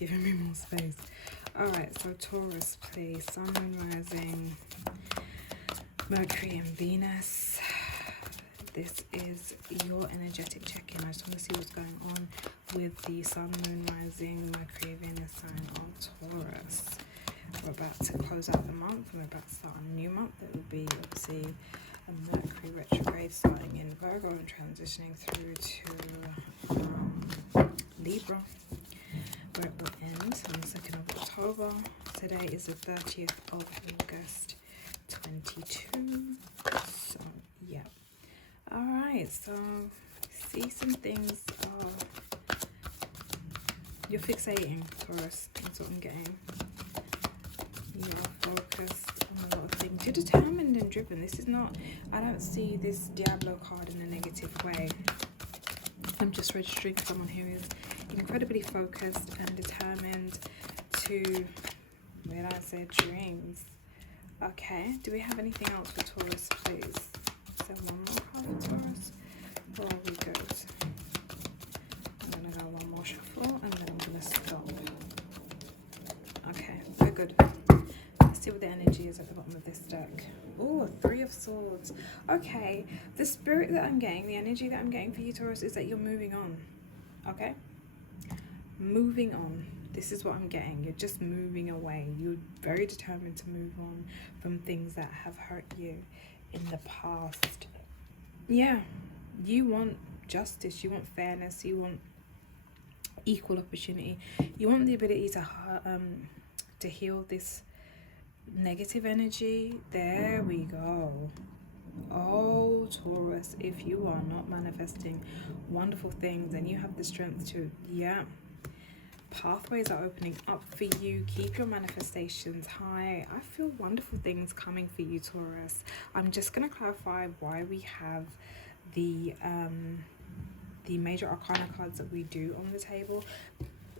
giving me more space. Alright, so Taurus, please. Sun, Moon, Rising, Mercury and Venus. This is your energetic check-in. I just want to see what's going on with the Sun, Moon, Rising, Mercury, Venus sign of Taurus. We're about to close out the month and we're about to start a new month. That will be obviously a Mercury retrograde starting in Virgo and transitioning through to Libra, where it will end on the 2nd of October. Today is the 30th of August 22. So yeah. Alright, so see some things you're fixating, Taurus. That's what I'm getting. You are focused on a lot of things. You're determined and driven. This is not, I don't see this Diablo card in a negative way. I'm just registering someone who is incredibly focused and determined to realize their dreams. Okay, do we have anything else for Taurus, please? Is there one more card for Taurus? Or are we good? I'm going to go one more shuffle and then I'm going to stop. Okay, we're good. Let's see what the energy is at the bottom of this deck. Oh, 3 of Swords. Okay, the spirit that I'm getting, the energy that I'm getting for you, Taurus, is that you're moving on. Okay? Moving on. This is what I'm getting. You're just moving away. You're very determined to move on from things that have hurt you in the past. Yeah, you want justice, you want fairness, you want equal opportunity, you want the ability to heal this negative energy. There we go. Oh, Taurus, if you are not manifesting wonderful things and you have the strength to, yeah, pathways are opening up for you. Keep your manifestations high. I feel wonderful things coming for you, Taurus. I'm just going to clarify why we have the major arcana cards that we do on the table,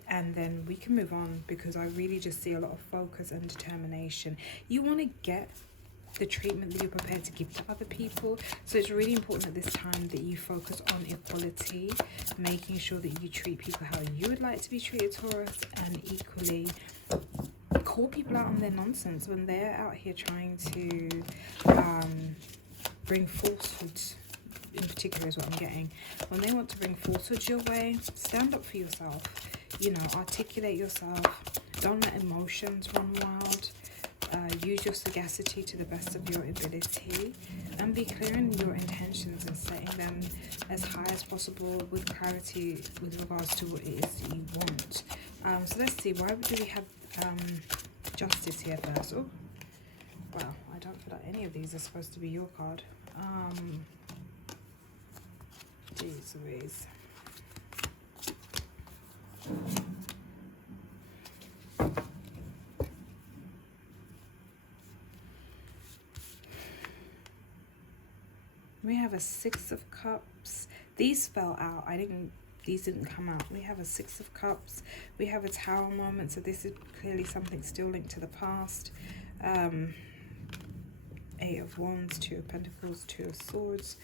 and then we can move on, because I really just see a lot of focus and determination. You want to get the treatment that you're prepared to give to other people. So it's really important at this time that you focus on equality, making sure that you treat people how you would like to be treated, Taurus, and equally call people out on their nonsense when they're out here trying to bring falsehoods. In particular is what I'm getting. When they want to bring falsehoods your way, stand up for yourself. You know, articulate yourself. Don't let emotions run wild. Use your sagacity to the best of your ability, and be clear in your intentions and setting them as high as possible with clarity with regards to what it is that you want. So let's see, why do we have justice here first? Oh, well, I don't feel like any of these are supposed to be your card. Jeez Louise. We have a 6 of Cups. These fell out. These didn't come out. We have a 6 of Cups. We have a Tower moment. So this is clearly something still linked to the past. 8 of Wands, 2 of Pentacles, 2 of Swords,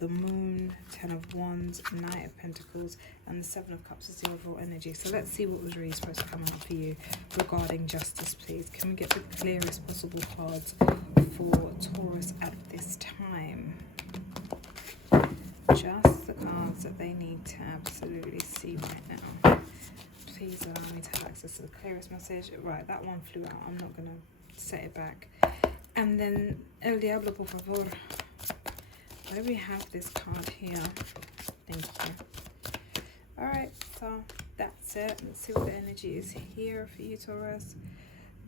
the Moon, 10 of Wands, Knight of Pentacles, and the 7 of Cups is the overall energy. So let's see what was really supposed to come out for you regarding justice, please. Can we get the clearest possible cards for Taurus at this time? Just the cards that they need to absolutely see right now. Please allow me to have access to the clearest message. Right, that one flew out. I'm not going to set it back. And then El Diablo, por favor. Why do we have this card here? Thank you. Alright, so that's it. Let's see what the energy is here for you, Taurus.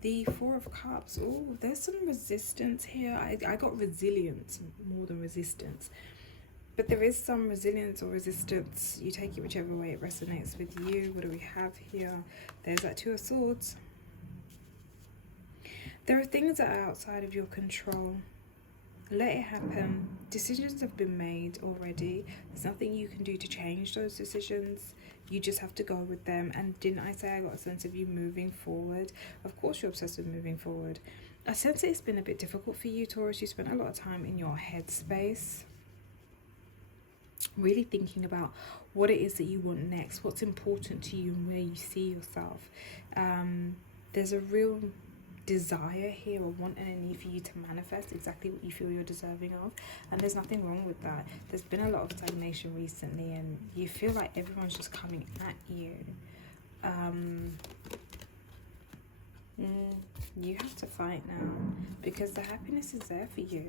The 4 of Cups. Oh, there's some resistance here. I got resilience more than resistance. But there is some resilience or resistance. You take it whichever way it resonates with you. What do we have here? There's that 2 of Swords. There are things that are outside of your control. Let it happen. Decisions have been made already. There's nothing you can do to change those decisions. You just have to go with them. And didn't I say I got a sense of you moving forward? Of course you're obsessed with moving forward. I sense it's been a bit difficult for you, Taurus. You spent a lot of time in your headspace. really thinking about what it is that you want next, what's important to you and where you see yourself. There's a real desire here, or want and a need for you to manifest exactly what you feel you're deserving of, and there's nothing wrong with that. There's been a lot of stagnation recently and you feel like everyone's just coming at you. You have to fight now, because the happiness is there for you.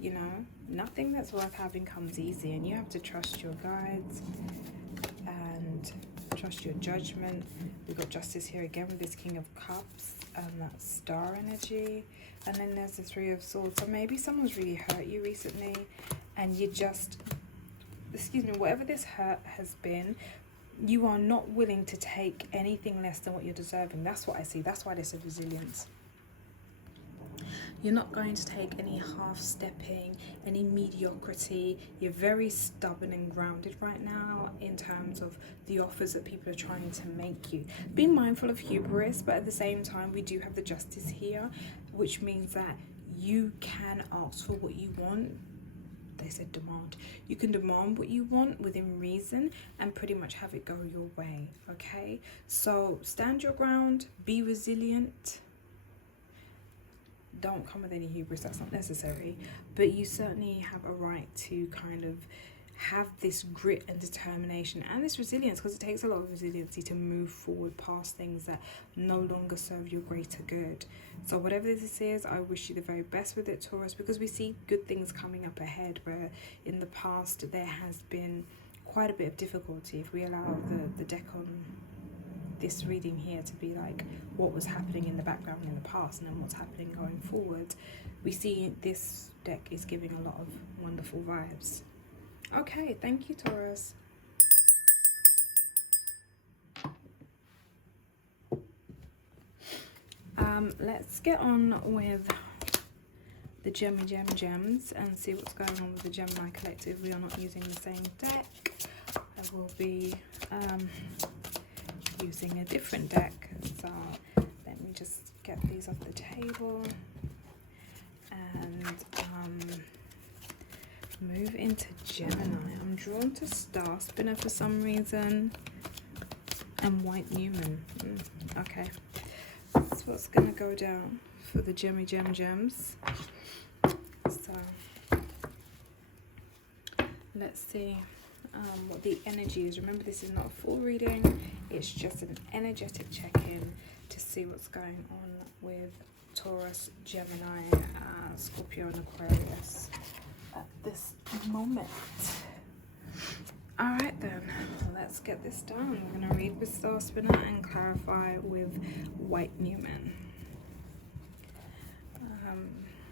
You know, nothing that's worth having comes easy, and you have to trust your guides and trust your judgment. We've got justice here again with this King of Cups and that star energy, and then there's the Three of Swords. So maybe someone's really hurt you recently and you just, whatever this hurt has been, you are not willing to take anything less than what you're deserving. That's what I see. That's why there's a resilience. You're not going to take any half-stepping, any mediocrity. You're very stubborn and grounded right now in terms of the offers that people are trying to make you. Be mindful of hubris, but at the same time, we do have the justice here, which means that you can ask for what you want. They said demand. You can demand what you want within reason and pretty much have it go your way, okay? So stand your ground, be resilient. Don't come with any hubris, that's not necessary, but you certainly have a right to kind of have this grit and determination and this resilience, because it takes a lot of resiliency to move forward past things that no longer serve your greater good. So whatever this is, I wish you the very best with it, Taurus, because we see good things coming up ahead, where in the past there has been quite a bit of difficulty. If we allow the deck on this reading here to be like what was happening in the background in the past and then what's happening going forward, we see this deck is giving a lot of wonderful vibes. Okay, thank you, Taurus. Let's get on with the gems and see what's going on with the Gemini collective. We are not using the same deck. I will be using a different deck, so let me just get these off the table and move into Gemini. I'm drawn to Star Spinner for some reason and White Newman. Okay, that's what's gonna go down for the gems. So let's see what the energy is. Remember, this is not a full reading, it's just an energetic check-in to see what's going on with Taurus, Gemini, Scorpio and Aquarius at this moment. Alright then, let's get this done. We're going to read with Star Spinner and clarify with White Newman.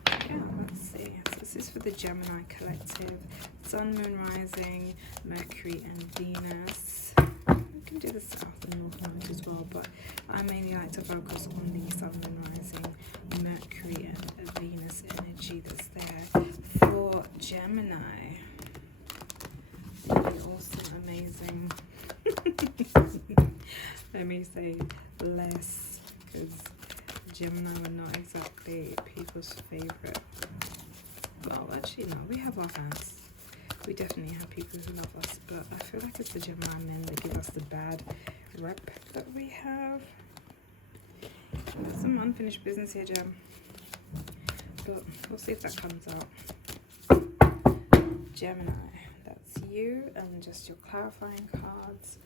Yeah, let's see. So this is for the Gemini collective. Sun, Moon, Rising, Mercury and Venus. We can do the South and North Node as well, but I mainly like to focus on the Sun, Moon, Rising, Mercury and Venus energy that's there for Gemini. Really awesome, amazing. Let me say less, because Gemini are not exactly people's favorite. Well, actually no, we have our fans. We definitely have people who love us, but I feel like it's the Gemini men that give us the bad rep that we have. There's some unfinished business here, Gem, but we'll see if that comes out. Gemini, that's you, and just your clarifying cards.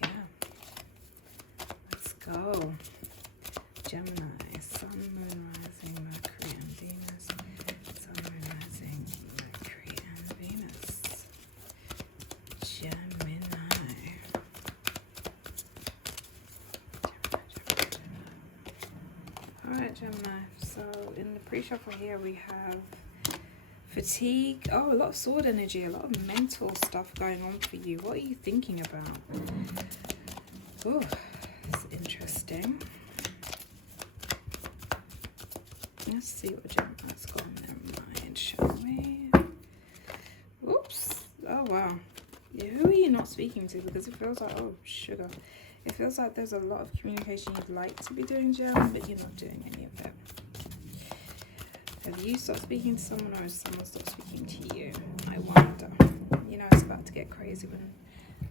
Yeah, let's go. Gemini, Sun, Moon, Rising, Mercury and Venus. Sun, Moon, Rising, Mercury and Venus. Gemini. Alright, Gemini. So in the pre-shuffle here we have fatigue. Oh, a lot of sword energy, a lot of mental stuff going on for you. What are you thinking about? Oh, it's interesting. Let's see what Gemini's got in their mind, shall we? Oops. Oh, wow. Yeah, who are you not speaking to? Because it feels like, oh, sugar. It feels like there's a lot of communication you'd like to be doing, Gem, but you're not doing any of it. Have you stopped speaking to someone, or has someone stopped speaking to you? I wonder. You know, it's about to get crazy when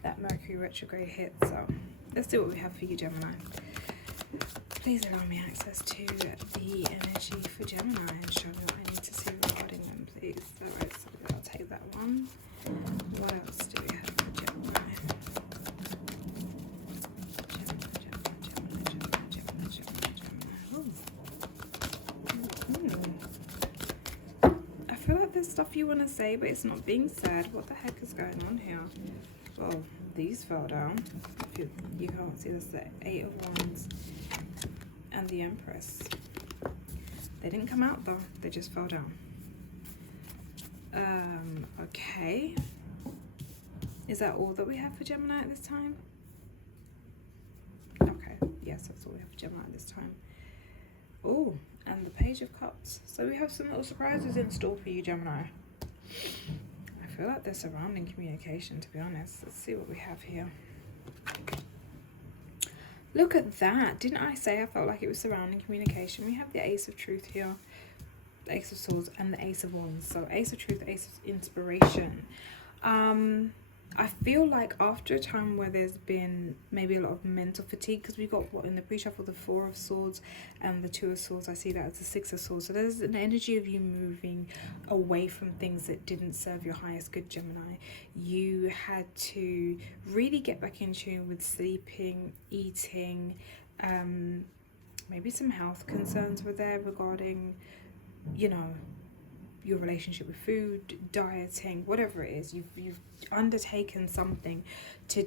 that Mercury retrograde hits. So let's see what we have for you, Gemini. Please allow me access to the energy for Gemini and show me what I need to see regarding them, please. Alright, so I'll take that one. What else do we have for Gemini? I feel like there's stuff you want to say, but it's not being said. What the heck is going on here? Well, these fell down. If you can't see this, the 8 of Wands and the Empress. They didn't come out though, they just fell down. Okay. Is that all that we have for Gemini at this time? Okay, yes, that's all we have for Gemini at this time. Oh, and the Page of Cups. So we have some little surprises in store for you, Gemini. I feel like they're surrounding communication, to be honest. Let's see what we have here. Look at that. Didn't I say I felt like it was surrounding communication? We have the Ace of Truth here, the Ace of Swords, and the Ace of Wands. So Ace of Truth, Ace of Inspiration. I feel like after a time where there's been maybe a lot of mental fatigue, because we got what in the pre-shuffle, the 4 of Swords and the 2 of Swords. I see that as the 6 of Swords. So there's an energy of you moving away from things that didn't serve your highest good, Gemini. You had to really get back in tune with sleeping, eating, maybe some health concerns were there regarding, you know, your relationship with food, dieting, whatever it is. You've undertaken something to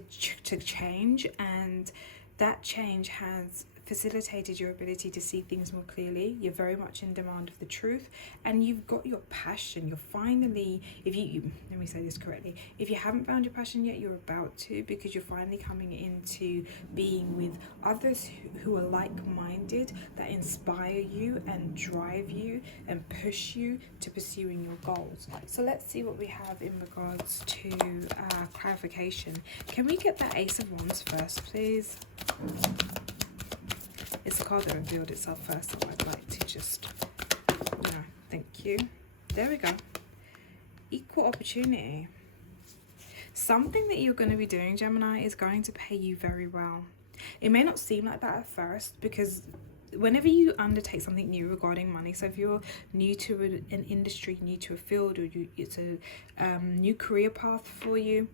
change, and that change has facilitated your ability to see things more clearly. You're very much in demand of the truth, and you've got your passion. You're finally, if you let me say this correctly, if you haven't found your passion yet, you're about to, because you're finally coming into being with others who are like-minded, that inspire you and drive you and push you to pursuing your goals. So let's see what we have in regards to clarification. Can we get that Ace of Wands first, please? It's the card that revealed itself first, so I'd like to just, thank you. There we go. Equal opportunity. Something that you're going to be doing, Gemini, is going to pay you very well. It may not seem like that at first, because whenever you undertake something new regarding money, so if you're new to an industry, new to a field, or it's a new career path for you,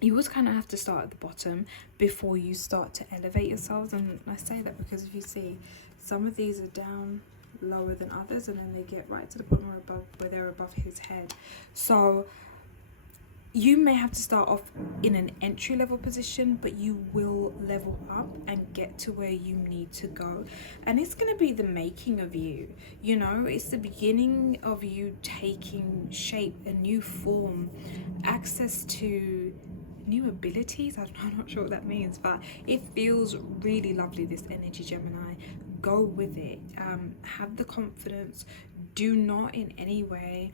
you always kind of have to start at the bottom before you start to elevate yourselves. And I say that because if you see, some of these are down lower than others, and then they get right to the bottom or above, where they're above his head. So you may have to start off in an entry-level position, but you will level up and get to where you need to go. And it's going to be the making of you, you know, it's the beginning of you taking shape, a new form, access to new abilities. I'm not sure what that means, but it feels really lovely, this energy, Gemini. Go with it. Have the confidence. Do not in any way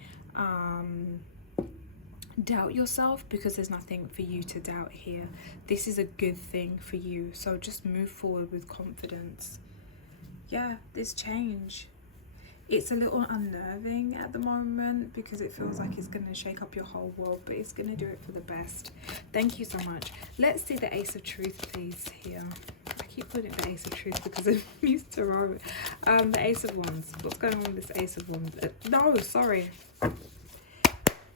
doubt yourself, because there's nothing for you to doubt here. This is a good thing for you, so just move forward with confidence. Yeah, this change, it's a little unnerving at the moment, because it feels like it's going to shake up your whole world, but it's going to do it for the best. Thank you so much. Let's see the Ace of Truth, please, here. I keep calling it the Ace of Truth because I'm used to Tarot. The Ace of Wands. What's going on with this Ace of Wands? No, sorry.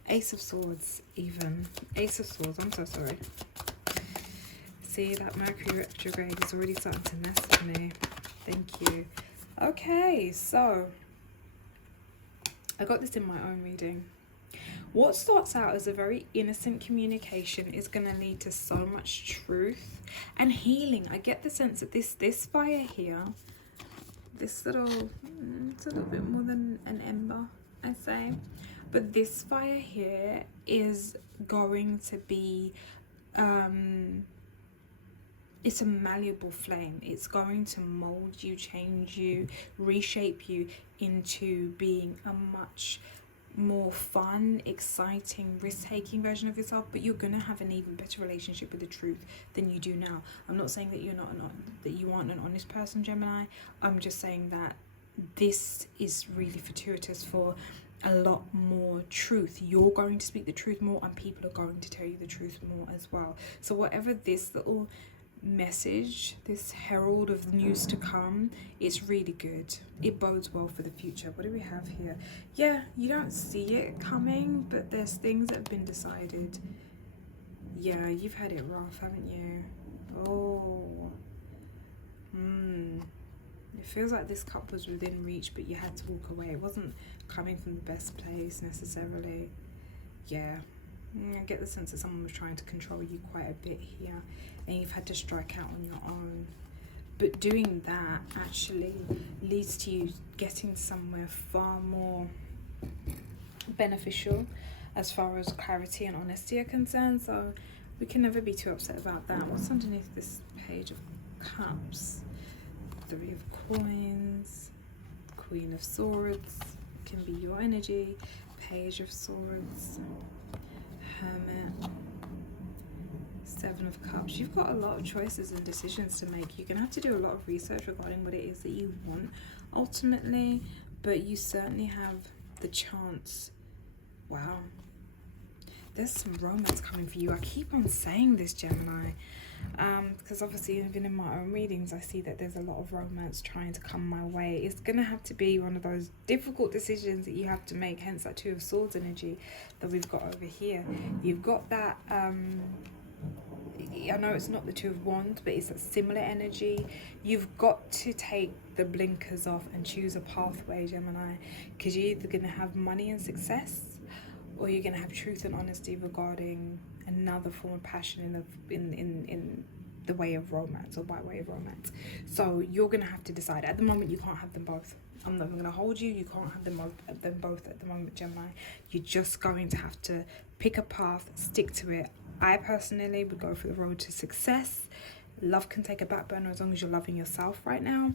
Ace of Swords, even. Ace of Swords, I'm so sorry. See, that Mercury retrograde is already starting to mess with me. Thank you. Okay, so I got this in my own reading. What starts out as a very innocent communication is going to lead to so much truth and healing. I get the sense that this fire here, this little, it's a little bit more than an ember, I say. But this fire here is going to be, it's a malleable flame. It's going to mold you, change you, reshape you into being a much more fun, exciting, risk-taking version of yourself, but you're going to have an even better relationship with the truth than you do now. I'm not saying that you're not that you aren't an honest person, Gemini. I'm just saying that this is really fortuitous for a lot more truth. You're going to speak the truth more, and people are going to tell you the truth more as well. So whatever this little message, this herald of news to come, it's really good. It bodes well for the future. What do we have here? Yeah, you don't see it coming, but there's things that have been decided. Yeah, you've had it rough, haven't you? Oh, it feels like this cup was within reach, but you had to walk away. It wasn't coming from the best place necessarily. Yeah, I get the sense that someone was trying to control you quite a bit here, and you've had to strike out on your own. But doing that actually leads to you getting somewhere far more beneficial as far as clarity and honesty are concerned. So we can never be too upset about that. What's underneath this Page of Cups? Three of Coins, Queen of Swords, can be your energy, Page of Swords, Hermit, Seven of Cups. You've got a lot of choices and decisions to make. You're going to have to do a lot of research regarding what it is that you want ultimately, but you certainly have the chance. Wow. There's some romance coming for you. I keep on saying this, Gemini, because obviously even in my own readings I see that there's a lot of romance trying to come my way. It's gonna have to be one of those difficult decisions that you have to make, hence that Two of Swords energy that we've got over here. You've got that I know it's not the Two of Wands, but it's a similar energy. You've got to take the blinkers off and choose a pathway, Gemini, because you're either going to have money and success, or you're going to have truth and honesty regarding another form of passion in the way of romance, or by way of romance. So you're going to have to decide. At the moment, you can't have them both. I'm not going to hold you. You can't have them both at the moment, Gemini. You're just going to have to pick a path, stick to it. I personally would go for the road to success. Love can take a back burner as long as you're loving yourself right now.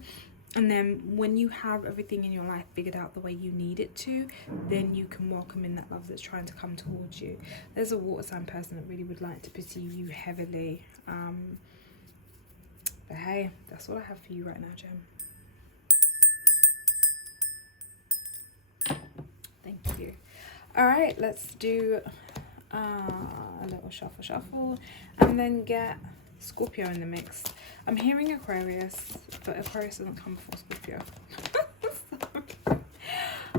And then when you have everything in your life figured out the way you need it to, then you can welcome in that love that's trying to come towards you. There's a water sign person that really would like to pursue you heavily. But hey, that's what I have for you right now, Gem. Thank you. All right, let's do a little shuffle, and then get Scorpio in the mix. I'm hearing Aquarius, but Aquarius doesn't come before Scorpio.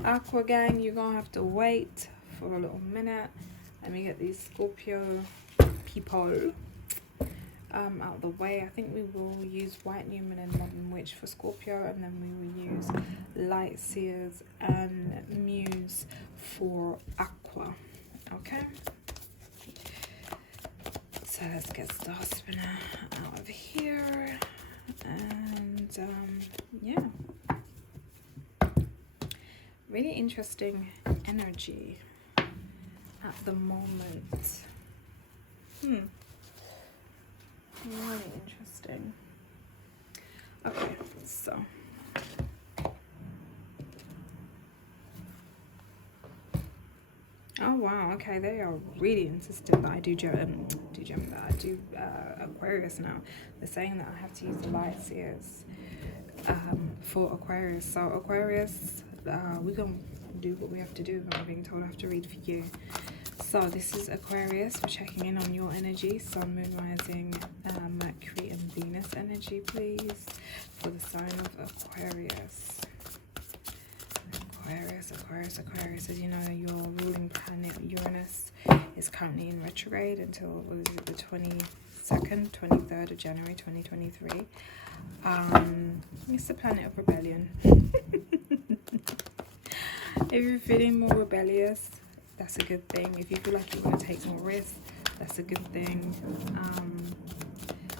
Aqua gang, you're gonna have to wait for a little minute. Let me get these Scorpio people out of the way. I think we will use White Newman and Modern Witch for Scorpio, and then we will use Light Seers and Muse for Aqua. Okay, so let's get Star Spinner out of here, and yeah, really interesting energy at the moment. Really interesting. Okay, so oh wow, okay, they are really insistent that I do Aquarius now. They're saying that I have to use the Light Seers for Aquarius. So Aquarius, we're gonna do what we have to do. I'm being told I have to read for you. So this is Aquarius. We're checking in on your energy, Sun, Moon, Rising, Mercury and Venus energy, please, for the sign of Aquarius. Aquarius, as you know, your ruling planet Uranus is currently in retrograde until, what is it, the 23rd of January 2023. It's the planet of rebellion. If you're feeling more rebellious, that's a good thing. If you feel like you want to take more risks, that's a good thing.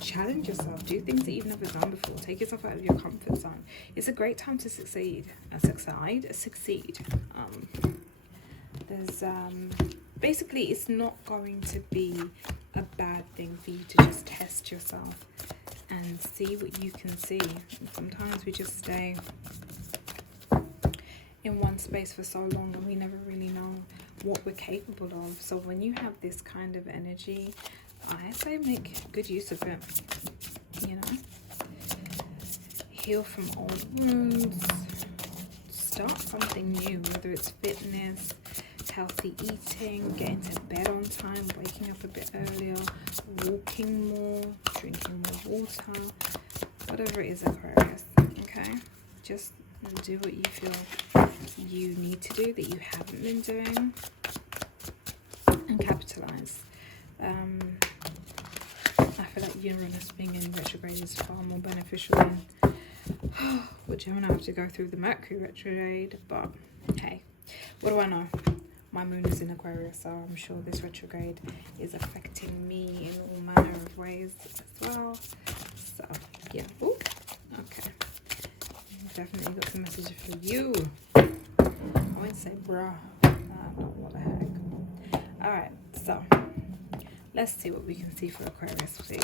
Challenge yourself. Do things that you've never done before. Take yourself out of your comfort zone. It's a great time to succeed. Succeed. There's basically, it's not going to be a bad thing for you to just test yourself and see what you can see. And sometimes we just stay in one space for so long and we never really know what we're capable of. So when you have this kind of energy, I say make good use of it, you know. Heal from old wounds, start something new, whether it's fitness, healthy eating, getting to bed on time, waking up a bit earlier, walking more, drinking more water, whatever it is, Aquarius. Okay, just do what you feel you need to do that you haven't been doing, and capitalize. I feel like Uranus being in retrograde is far more beneficial than what Gemini have to go through the Mercury retrograde. But hey, what do I know? My moon is in Aquarius, so I'm sure this retrograde is affecting me in all manner of ways as well. So yeah. Ooh, okay. Definitely got some messages for you. I won't say bruh. What the heck. Alright, so let's see what we can see for Aquarius, please.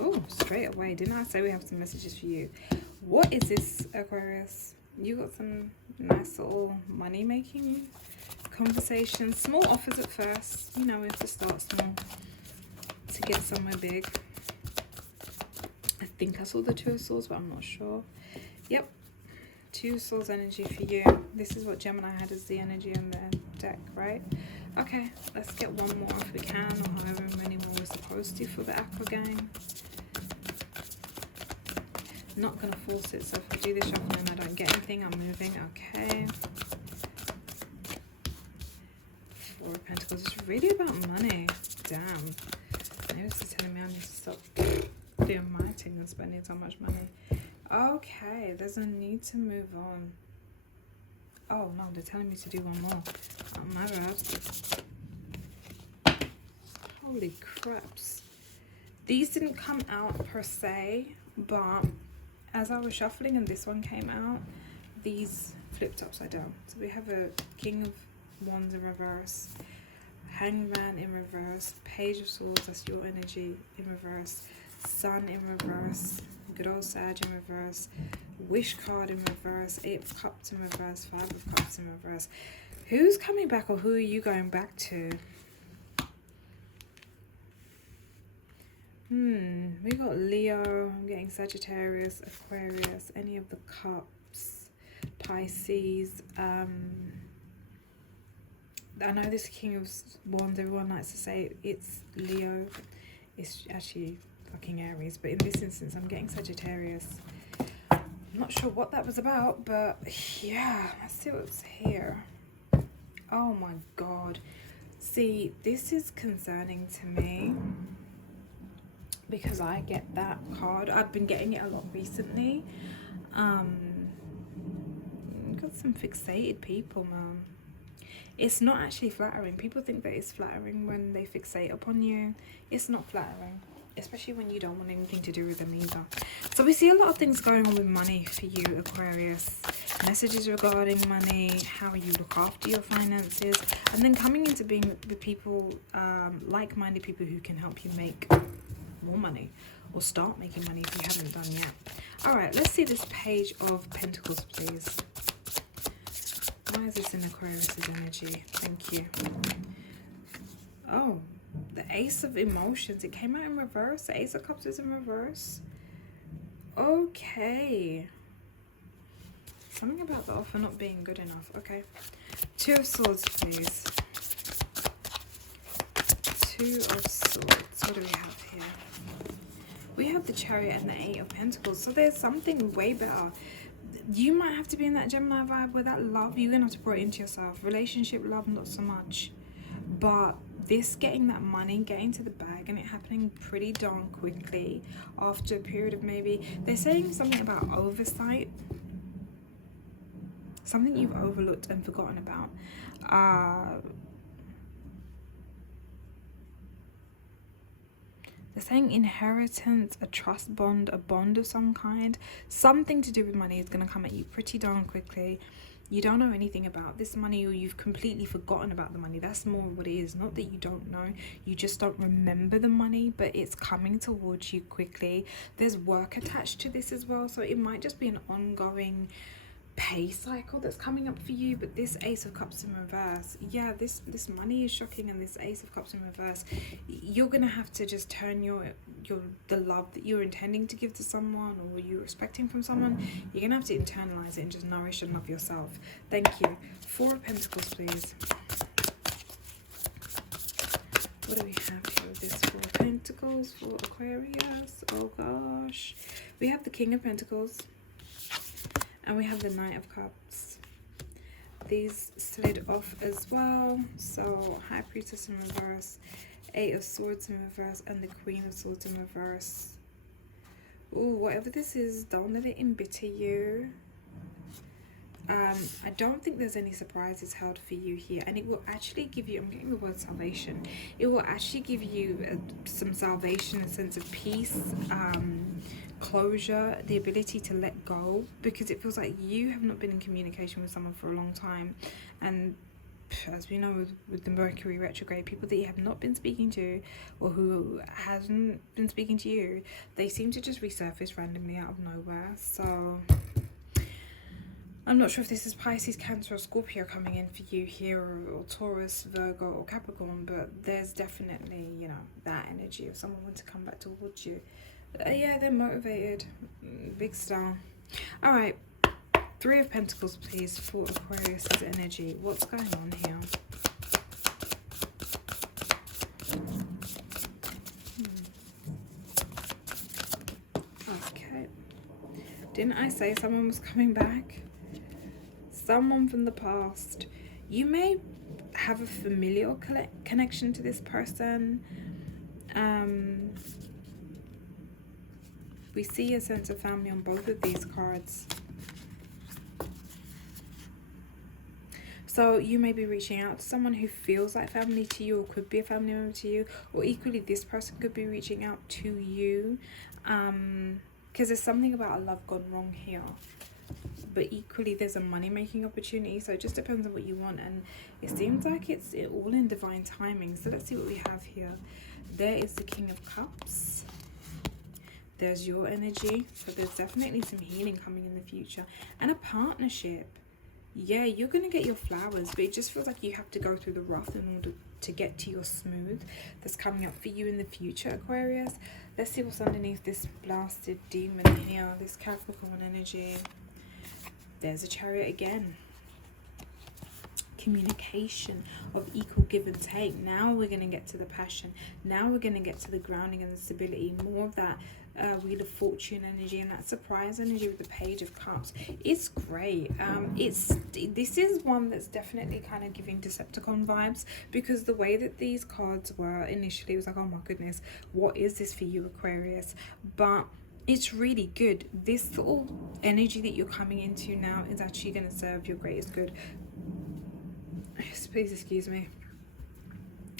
Oh, straight away. Didn't I say we have some messages for you? What is this, Aquarius? You got some nice little money making conversations. Small offers at first. You know, we have to start small to get somewhere big. I think I saw the Two of Swords, but I'm not sure. Yep. Two Swords energy for you. This is what Gemini had as the energy on their deck, right? Okay, let's get one more if we can, or however many more we're supposed to for the Aqua gang. Not gonna force it, so if I do this shuffle and I don't get anything, I'm moving. Okay. Four of Pentacles. It's really about money. Damn. Maybe this is telling me I need to stop doing my thing and spending so much money. Okay, there's a need to move on. Oh no, they're telling me to do one more. Oh my bad. Holy craps. These didn't come out per se, but as I was shuffling and this one came out, these flipped upside down. So we have a King of Wands in reverse, Hangman in reverse, Page of Swords, that's your energy, in reverse, Sun in reverse, good old Sag in reverse, Wish card in reverse, 8 of Cups in reverse, 5 of Cups in reverse. Who's coming back, or who are you going back to? We got Leo, I'm getting Sagittarius, Aquarius, any of the Cups, Pisces. I know this King of Wands, everyone likes to say it's Leo. It's actually fucking Aries, but in this instance I'm getting Sagittarius. I'm not sure what that was about, but yeah, let's see what's here. Oh my god. See, this is concerning to me because I get that card. I've been getting it a lot recently. Got some fixated people, man. It's not actually flattering. People think that it's flattering when they fixate upon you. It's not flattering, especially when you don't want anything to do with them either. So we see a lot of things going on with money for you, Aquarius. Messages regarding money, how you look after your finances, and then coming into being with people, like-minded people who can help you make more money or start making money if you haven't done yet. All right, let's see this Page of Pentacles, please. Why is this in Aquarius's energy? Thank you. Oh, the Ace of Emotions. It came out in reverse. The Ace of Cups is in reverse. Okay. Something about the offer not being good enough. Okay. Two of Swords, please. Two of Swords. What do we have here? We have the Chariot and the Eight of Pentacles. So there's something way better. You might have to be in that Gemini vibe where that love, you're going to have to pour it into yourself. Relationship, love, not so much. But this getting that money, getting to the bag, and it happening pretty darn quickly after a period of maybe, they're saying something about oversight. Something you've overlooked and forgotten about. They're saying inheritance, a trust bond, a bond of some kind. Something to do with money is going to come at you pretty darn quickly. You don't know anything about this money, or you've completely forgotten about the money. That's more what it is. Not that you don't know. You just don't remember the money, but it's coming towards you quickly. There's work attached to this as well. So it might just be an ongoing pay cycle that's coming up for you. But this Ace of Cups in reverse, yeah, this money is shocking, and this Ace of Cups in reverse, you're gonna have to just turn the love that you're intending to give to someone, or you're expecting from someone, you're gonna have to internalize it and just nourish and love yourself. Thank you. Four of Pentacles, please. What do we have here with this Four of Pentacles for Aquarius? Oh gosh, we have the King of Pentacles. And we have the Knight of Cups. These slid off as well. So High Priestess in reverse, Eight of Swords in reverse, and the Queen of Swords in reverse. Ooh, whatever this is, don't let it embitter you. I don't think there's any surprises held for you here, and it will actually give you, I'm getting the word salvation, it will actually give you some salvation, a sense of peace, closure, the ability to let go, because it feels like you have not been in communication with someone for a long time. And as we know with the Mercury retrograde, people that you have not been speaking to, or who hasn't been speaking to you, they seem to just resurface randomly out of nowhere. So I'm not sure if this is Pisces, Cancer, or Scorpio coming in for you here, or Taurus, Virgo, or Capricorn, but there's definitely, you know, that energy of someone wanting to come back towards you. Yeah, they're motivated. Big star. All right. Three of Pentacles, please, for Aquarius' energy. What's going on here? Okay. Didn't I say someone was coming back? Someone from the past. You may have a familial connection to this person. We see a sense of family on both of these cards. So you may be reaching out to someone who feels like family to you, or could be a family member to you, or equally this person could be reaching out to you, because there's something about a love gone wrong here. But equally there's a money making opportunity, so it just depends on what you want, and it seems like it's all in divine timing. So let's see what we have here. There is the King of Cups. There's your energy, so there's definitely some healing coming in the future, and a partnership. Yeah, you're gonna get your flowers, but it just feels like you have to go through the rough in order to get to your smooth that's coming up for you in the future, Aquarius. Let's see what's underneath this blasted demon here, this Capricorn energy. There's a Chariot again. Communication of equal give and take. Now we're going to get to the passion. Now we're going to get to the grounding and the stability. More of that Wheel of Fortune energy and that surprise energy with the Page of Cups. It's great. This is one that's definitely kind of giving Decepticon vibes, because the way that these cards were initially, it was like, oh my goodness, what is this for you, Aquarius? But it's really good. This little energy that you're coming into now is actually going to serve your greatest good. Please excuse me.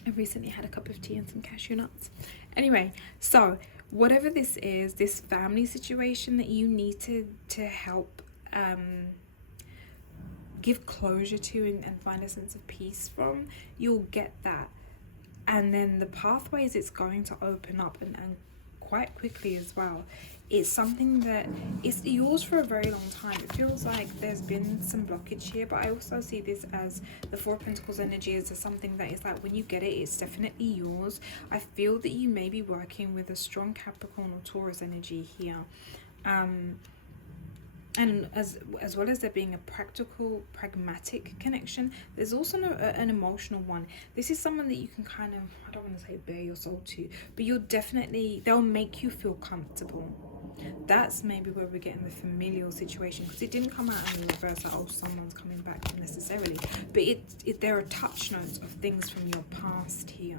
I recently had a cup of tea and some cashew nuts. Anyway, so whatever this is, this family situation that you need to help give closure to and find a sense of peace from, you'll get that. And then the pathways it's going to open up, and quite quickly as well. It's something that is yours for a very long time. It feels like there's been some blockage here, but I also see this as the Four of Pentacles energy as something that is like, when you get it, it's definitely yours. I feel that you may be working with a strong Capricorn or Taurus energy here. And as well as there being a practical, pragmatic connection, there's also an emotional one. This is someone that you can kind of, I don't want to say bare your soul to, but they'll make you feel comfortable. That's maybe where we're getting the familial situation, because it didn't come out in the reverse like, oh, someone's coming back necessarily, but there are touch notes of things from your past here.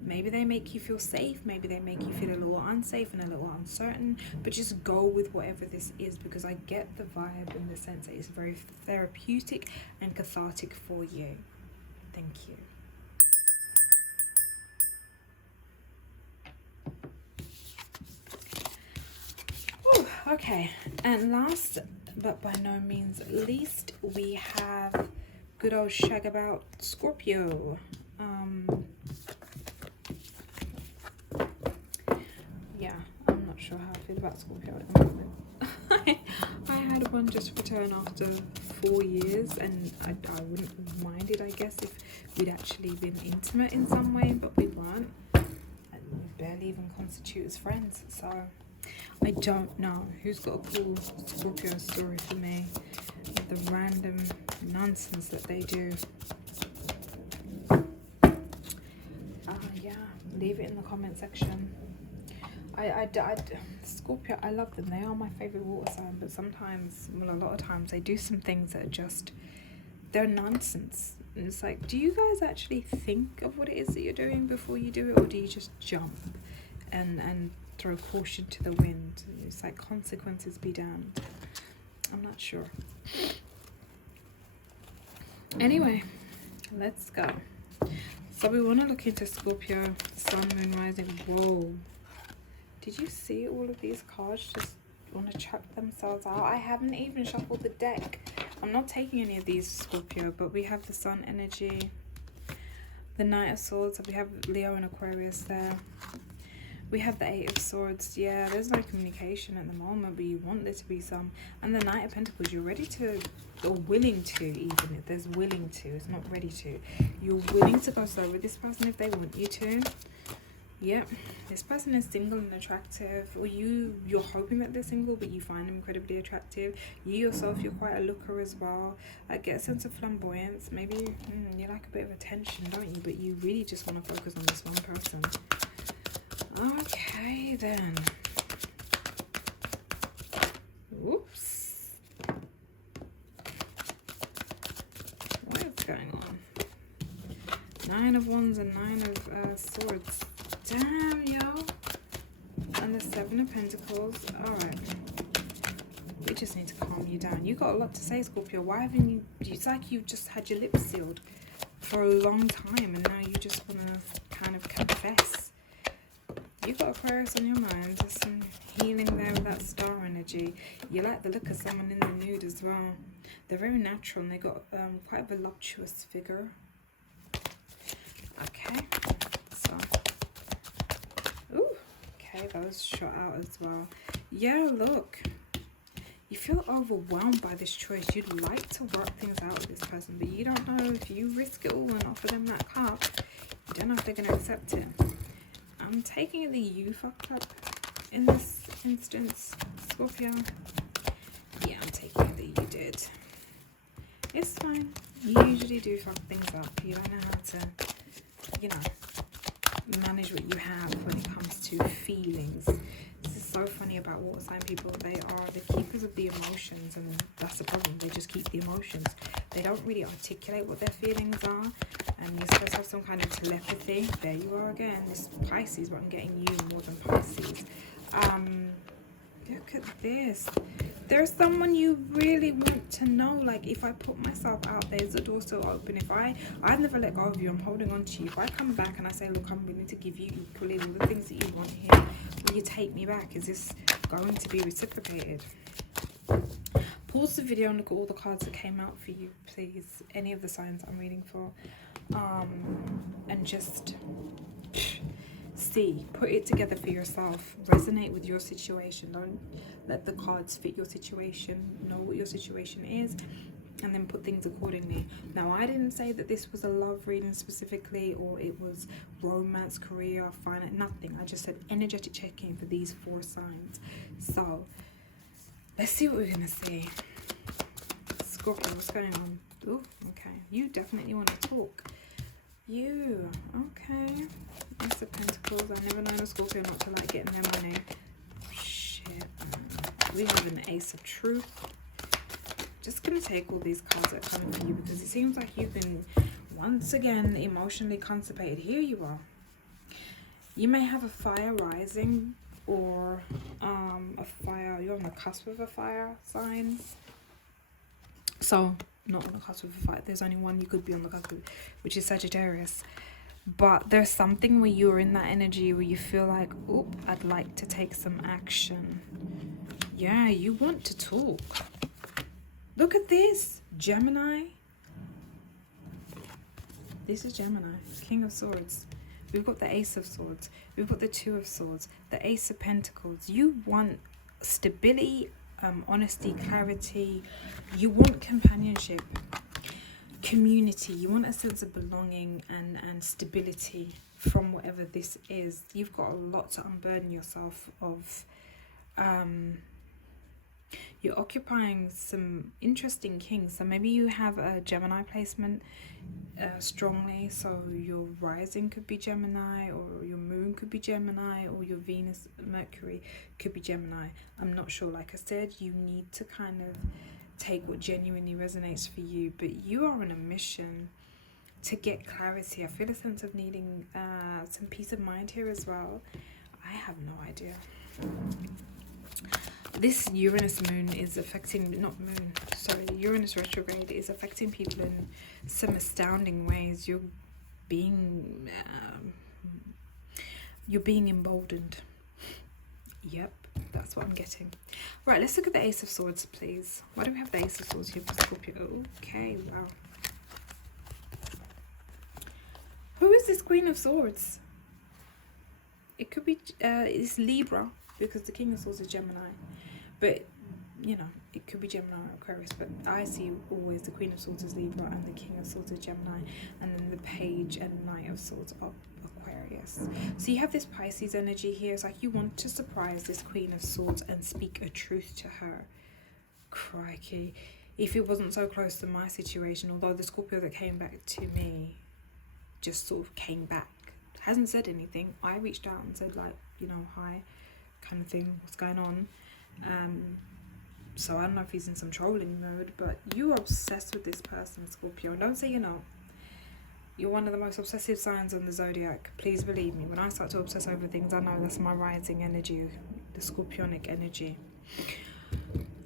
Maybe they make you feel safe, maybe they make you feel a little unsafe and a little uncertain, but just go with whatever this is, because I get the vibe in the sense that it's very therapeutic and cathartic for you. Thank you. Ooh, okay, and last but by no means least, we have good old Shagabout Scorpio. Yeah, I'm not sure how I feel about Scorpio at the moment. I had one just return after 4 years, and I wouldn't mind it, I guess, if we'd actually been intimate in some way, but we weren't, and we barely even constitute as friends. So I don't know who's got a cool Scorpio story for me with the random nonsense that they do. Yeah, leave it in the comment section. Scorpio, I love them. They are my favorite water sign, but sometimes, well, a lot of times, they do some things that are just, they're nonsense. And it's like, do you guys actually think of what it is that you're doing before you do it, or do you just jump and throw caution to the wind? It's like, consequences be damned. I'm not sure. Anyway, let's go. So we want to look into Scorpio, Sun, Moon, Rising. Whoa. Did you see all of these cards just want to chuck themselves out? I haven't even shuffled the deck. I'm not taking any of these, Scorpio, but we have the Sun energy, the Knight of Swords, we have Leo and Aquarius there. We have the Eight of Swords. Yeah, there's no communication at the moment, but you want there to be some. And the Knight of Pentacles, you're ready to, or willing to, even if there's willing to, it's not ready to. You're willing to go slow with this person if they want you to. Yep, this person is single and attractive, or you're hoping that they're single, but you find them incredibly attractive. You yourself, you're quite a looker as well. I get a sense of flamboyance. Maybe you like a bit of attention, don't you? But you really just want to focus on this one person. Okay, then. Oops. What is going on? 9 of Wands and 9 of Swords. Damn, yo. And the 7 of Pentacles. Alright. We just need to calm you down. You got a lot to say, Scorpio. Why haven't you... It's like you've just had your lips sealed for a long time, and now you just want to kind of confess. You got Aquarius on your mind. There's some healing there with that star energy. You like the look of someone in the nude as well. They're very natural, and they got quite a voluptuous figure. Okay. So... Ooh, okay, that was shot out as well. Yeah, look. You feel overwhelmed by this choice. You'd like to work things out with this person, but you don't know if you risk it all and offer them that cup. You don't know if they're going to accept it. I'm taking it that you fucked up in this instance, Scorpio. Yeah, I'm taking it that you did. It's fine. You usually do fuck things up. You don't know how to, you know, manage what you have when it comes to feelings. This is so funny about water sign people. They are the keepers of the emotions, and that's the problem. They just keep the emotions. They don't really articulate what their feelings are, and you're supposed to have some kind of telepathy. There you are again. This Pisces, but I'm getting you more than Pisces. Look at this. There's someone you really want to know. Like, if I put myself out there, is the door still open? If I've never let go of you, I'm holding on to you. If I come back and I say, look, I'm willing to give you equally all the things that you want here, will you take me back? Is this going to be reciprocated? Pause the video and look at all the cards that came out for you, please. Any of the signs I'm reading for. And just see, put it together for yourself. Resonate with your situation. Don't let the cards fit your situation. Know what your situation is, and then put things accordingly. Now, I didn't say that this was a love reading specifically, or it was romance, career, finance, nothing. I just said energetic check-in for these 4 signs. So let's see what we're gonna see. Scorpio, what's going on? Oh, okay. You definitely want to talk. You, okay. Ace of Pentacles. I never known a Scorpio not to like getting their money. Shit. We have an Ace of Truth. Just gonna take all these cards that are coming for you, because it seems like you've been once again emotionally constipated. Here you are. You may have a fire rising, or a fire. You're on the cusp of a fire sign. So not on the cusp of a fire. There's only one you could be on the cusp of, which is Sagittarius. But there's something where you're in that energy where you feel like, oh, I'd like to take some action. Yeah, you want to talk. Look at this, Gemini. This is Gemini, King of Swords. We've got the Ace of Swords. We've got the 2 of Swords, the Ace of Pentacles. You want stability honesty, clarity. You want companionship, community. You want a sense of belonging and stability from whatever this is. You've got a lot to unburden yourself of. You're occupying some interesting kings. So maybe you have a Gemini placement strongly. So your rising could be Gemini, or your moon could be Gemini, or your Venus, Mercury could be Gemini. I'm not sure. Like I said, you need to kind of take what genuinely resonates for you. But you are on a mission to get clarity. I feel a sense of needing some peace of mind here as well. I have no idea. This Uranus moon is affecting, Uranus retrograde is affecting people in some astounding ways. You're being emboldened. Yep, that's what I'm getting. Right, let's look at the Ace of Swords, please. Why do we have the Ace of Swords here for Scorpio? Okay, wow. Who is this Queen of Swords? It could be, it's Libra, because the King of Swords is Gemini. But, you know, it could be Gemini or Aquarius. But I see always the Queen of Swords is Libra and the King of Swords is Gemini. And then the Page and Knight of Swords are Aquarius. So you have this Pisces energy here. It's like you want to surprise this Queen of Swords and speak a truth to her. Crikey. If it wasn't so close to my situation, although the Scorpio that came back to me just sort of came back, hasn't said anything. I reached out and said, like, you know, hi, kind of thing, what's going on? So I don't know if he's in some trolling mode, but you are obsessed with this person, Scorpio. And don't say you're not. You're one of the most obsessive signs on the zodiac. Please believe me. When I start to obsess over things, I know that's my rising energy, the Scorpionic energy.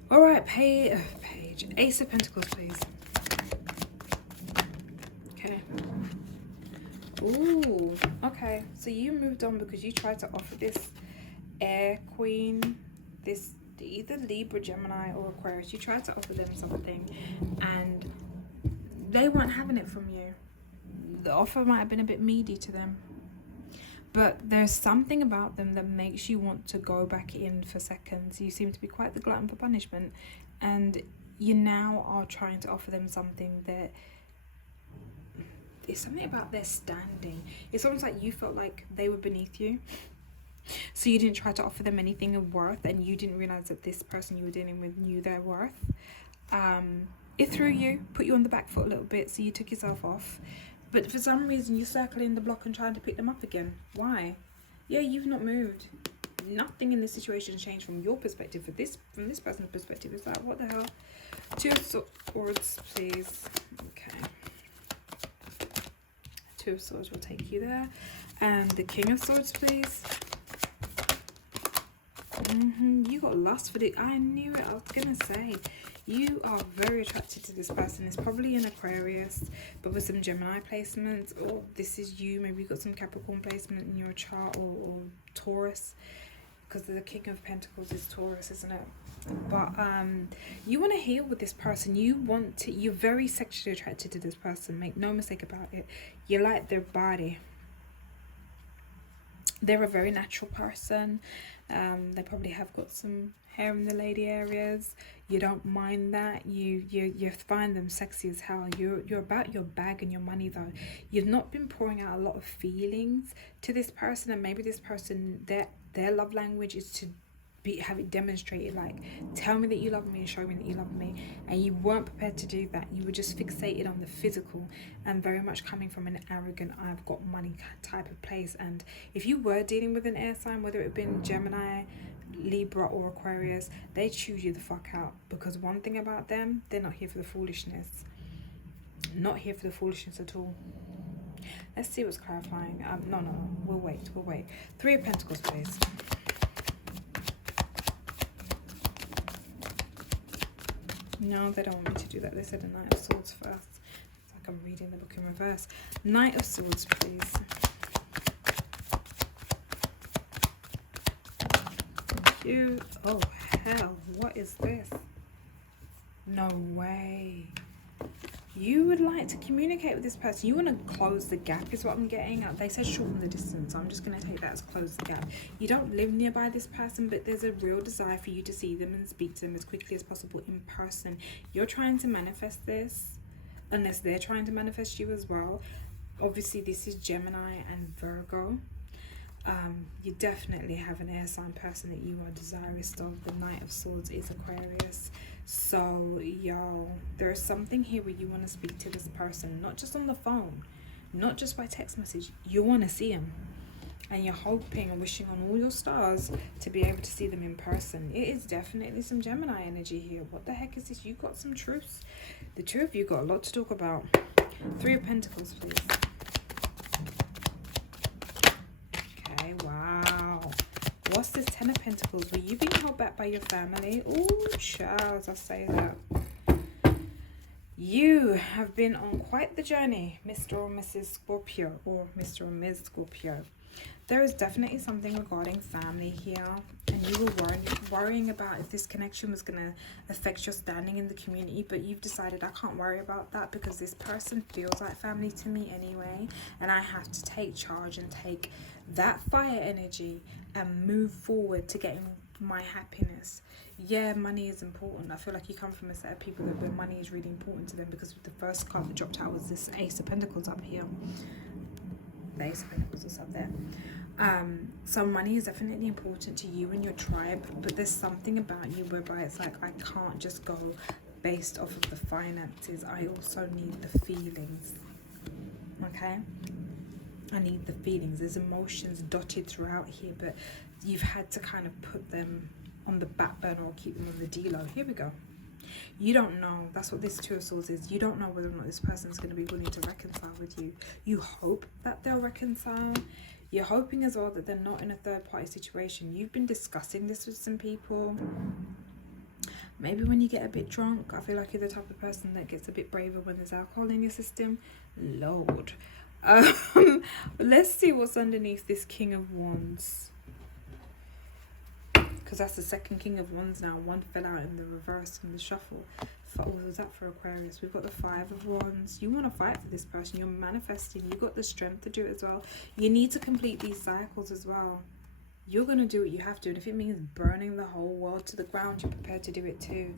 All right, Page. Ace of Pentacles, please. Okay. Ooh, okay. So you moved on because you tried to offer this air queen, this either Libra, Gemini, or Aquarius. You tried to offer them something and they weren't having it from you. The offer might have been a bit meaty to them, but there's something about them that makes you want to go back in for seconds. You seem to be quite the glutton for punishment, and you now are trying to offer them something that it's something about their standing. It's almost like you felt like they were beneath you, so you didn't try to offer them anything of worth, and you didn't realize that this person you were dealing with knew their worth. It threw you, put you on the back foot a little bit, so you took yourself off. But for some reason you're circling the block and trying to pick them up again. Why? Yeah, you've not moved. Nothing in this situation has changed from your perspective. From this person's perspective, it's like, what the hell? Two of Swords, please. Okay. Two of Swords will take you there. And the King of Swords, please. You got lust for it. I knew it. I was gonna say, you are very attracted to this person. It's probably an Aquarius, but with some Gemini placements, or this is you. Maybe you got some Capricorn placement in your chart, or Taurus, because the King of Pentacles is Taurus, isn't it? But you want to heal with this person. You're very sexually attracted to this person. Make no mistake about it. You like their body. They're a very natural person. They probably have got some hair in the lady areas. You don't mind that. You find them sexy as hell. You're about your bag and your money though. You've not been pouring out a lot of feelings to this person, and maybe this person, their love language is to have it demonstrated, like, tell me that you love me and show me that you love me, and you weren't prepared to do that. You were just fixated on the physical and very much coming from an arrogant, I've got money type of place. And if you were dealing with an air sign, whether it had been Gemini, Libra, or Aquarius, they choose you the fuck out, because one thing about them, they're not here for the foolishness. Not here for the foolishness at all. Let's see what's clarifying. No, we'll wait. Three of Pentacles, please. No, they don't want me to do that. They said a Knight of Swords first. It's like I'm reading the book in reverse. Knight of Swords, please. Oh, hell. What is this? No way. You would like to communicate with this person. You want to close the gap is what I'm getting at. They said shorten the distance. So I'm just going to take that as close the gap. You don't live nearby this person, but there's a real desire for you to see them and speak to them as quickly as possible in person. You're trying to manifest this, unless they're trying to manifest you as well. Obviously, this is Gemini and Virgo. You definitely have an air sign person that you are desirous of. The Knight of Swords is Aquarius. So, y'all, there's something here where you want to speak to this person, not just on the phone, not just by text message. You want to see them, and you're hoping and wishing on all your stars to be able to see them in person. It is definitely some Gemini energy here. What the heck is this? You got some truths. The two of you got a lot to talk about. Three of Pentacles, please. Okay, wow. What's this Ten of Pentacles? Were you being held back by your family? Oh, Charles, I say that. You have been on quite the journey, Mr. or Mrs. Scorpio, or Mr. or Ms. Scorpio. There is definitely something regarding family here, and you were worrying about if this connection was going to affect your standing in the community, but you've decided, I can't worry about that because this person feels like family to me anyway, and I have to take charge and take that fire energy and move forward to getting my happiness. Yeah, money is important. I feel like you come from a set of people that where money is really important to them, because the first card that dropped out was this Ace of Pentacles up here. The Ace of Pentacles was up there. So money is definitely important to you and your tribe, but there's something about you whereby it's like, I can't just go based off of the finances. I also need the feelings. Okay? I need the feelings. There's emotions dotted throughout here, but you've had to kind of put them on the back burner or keep them on the D-low. Here we go. You don't know. That's what this Two of Swords is. You don't know whether or not this person's going to be willing to reconcile with you. You hope that they'll reconcile. You're hoping as well that they're not in a third-party situation. You've been discussing this with some people. Maybe when you get a bit drunk. I feel like you're the type of person that gets a bit braver when there's alcohol in your system. Lord. Let's see what's underneath this King of Wands, because that's the second King of Wands now. One fell out in the reverse from the shuffle. What was that for Aquarius? We've got the Five of Wands. You want to fight for this person. You're manifesting. You've got the strength to do it as well. You need to complete these cycles as well. You're going to do what you have to, and if it means burning the whole world to the ground, you're prepared to do it too.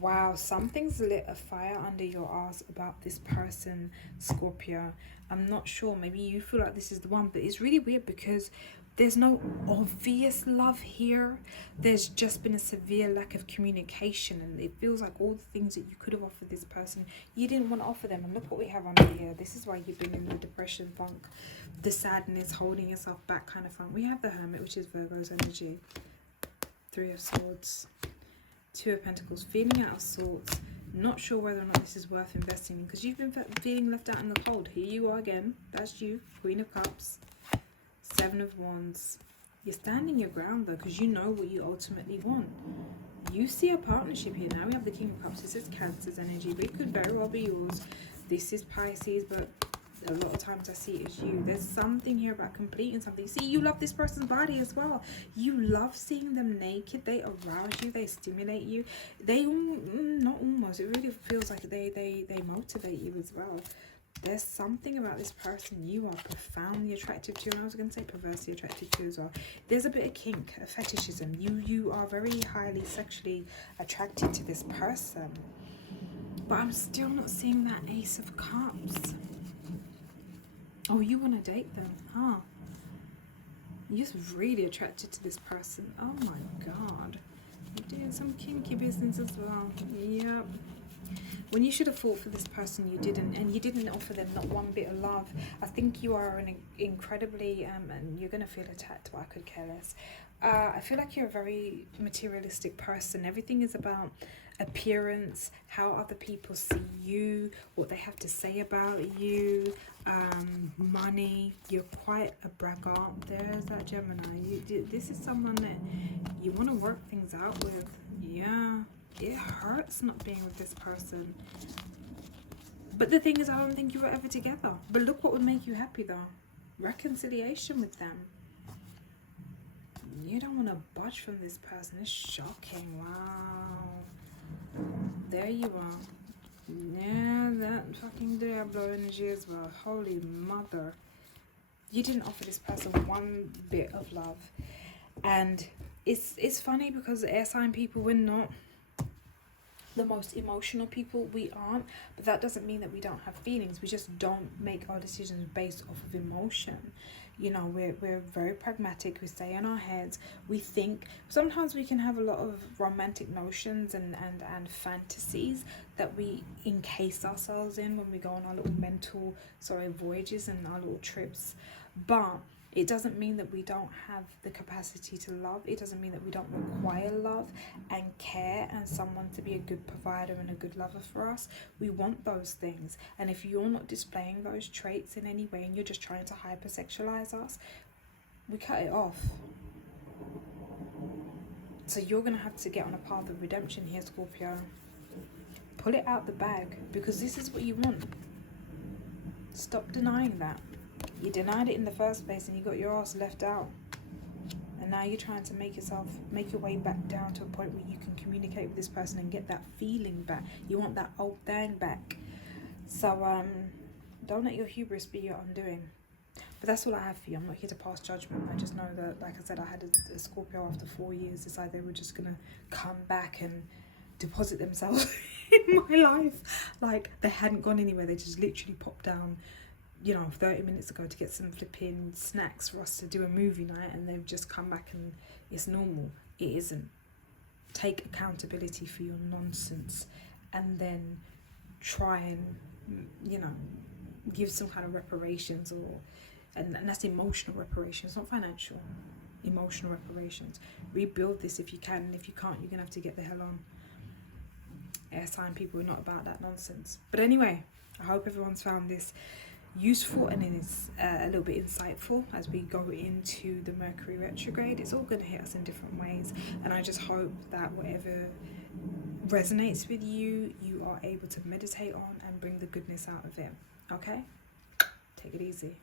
Wow, something's lit a fire under your ass about this person, Scorpio. I'm not sure. Maybe you feel like this is the one, but it's really weird because there's no obvious love here. There's just been a severe lack of communication, and it feels like all the things that you could have offered this person, you didn't want to offer them. And look what we have under here. This is why you've been in the depression funk, the sadness, holding yourself back kind of funk. We have the Hermit, which is Virgo's energy. Three of Swords. Two of Pentacles, feeling out of sorts, not sure whether or not this is worth investing in, because you've been feeling left out in the cold. Here you are again. That's you. Queen of Cups. Seven of Wands. You're standing your ground though, because you know what you ultimately want. You see a partnership here. Now we have the King of Cups. This is Cancer's energy, but it could very well be yours. This is Pisces, but a lot of times I see it as you. There's something here about completing something. See, you love this person's body as well. You love seeing them naked. They arouse you. They stimulate you. They not almost. It really feels like they motivate you as well. There's something about this person you are profoundly attracted to, and I was going to say perversely attracted to as well. There's a bit of kink, a fetishism. You are very highly sexually attracted to this person, but I'm still not seeing that Ace of Cups. Oh, you want to date them, huh? You're just really attracted to this person. Oh my god. You're doing some kinky business as well. Yep. When you should have fought for this person, you didn't, and you didn't offer them not one bit of love. I think you are an incredibly, and you're going to feel attacked, but I could care less. I feel like you're a very materialistic person. Everything is about appearance, how other people see you, what they have to say about you, money. You're quite a braggart. There's that Gemini. This is someone that you want to work things out with. Yeah. It hurts not being with this person. But the thing is, I don't think you were ever together. But look what would make you happy though. Reconciliation with them. You don't want to budge from this person. It's shocking. Wow. There you are. Yeah, that fucking Diablo energy as well. Holy mother. You didn't offer this person one bit of love. And it's funny because air sign people, we're not the most emotional people. We aren't. But that doesn't mean that we don't have feelings. We just don't make our decisions based off of emotion. You know, we're very pragmatic. We stay in our heads. We think. Sometimes we can have a lot of romantic notions and fantasies that we encase ourselves in when we go on our little mental voyages and our little trips. But it doesn't mean that we don't have the capacity to love. It doesn't mean that we don't require love and care and someone to be a good provider and a good lover for us. We want those things. And if you're not displaying those traits in any way and you're just trying to hypersexualize us, we cut it off. So you're going to have to get on a path of redemption here, Scorpio. Pull it out the bag, because this is what you want. Stop denying that. You denied it in the first place and you got your ass left out. And now you're trying to make your way back down to a point where you can communicate with this person and get that feeling back. You want that old thing back. So don't let your hubris be your undoing. But that's all I have for you. I'm not here to pass judgment. I just know that, like I said, I had a Scorpio after 4 years decide they were just going to come back and deposit themselves in my life. Like they hadn't gone anywhere. They just literally popped down, 30 minutes ago to get some flipping snacks for us to do a movie night, and they've just come back and it's normal. It isn't. Take accountability for your nonsense and then try and, give some kind of reparations, and that's emotional reparations, not financial. Emotional reparations. Rebuild this if you can, and if you can't, you're going to have to get the hell on. Air sign people are not about that nonsense. But anyway, I hope everyone's found this useful and it is a little bit insightful as we go into the Mercury retrograde. It's all going to hit us in different ways, and I just hope that whatever resonates with you, you are able to meditate on and bring the goodness out of it. Okay? Take it easy.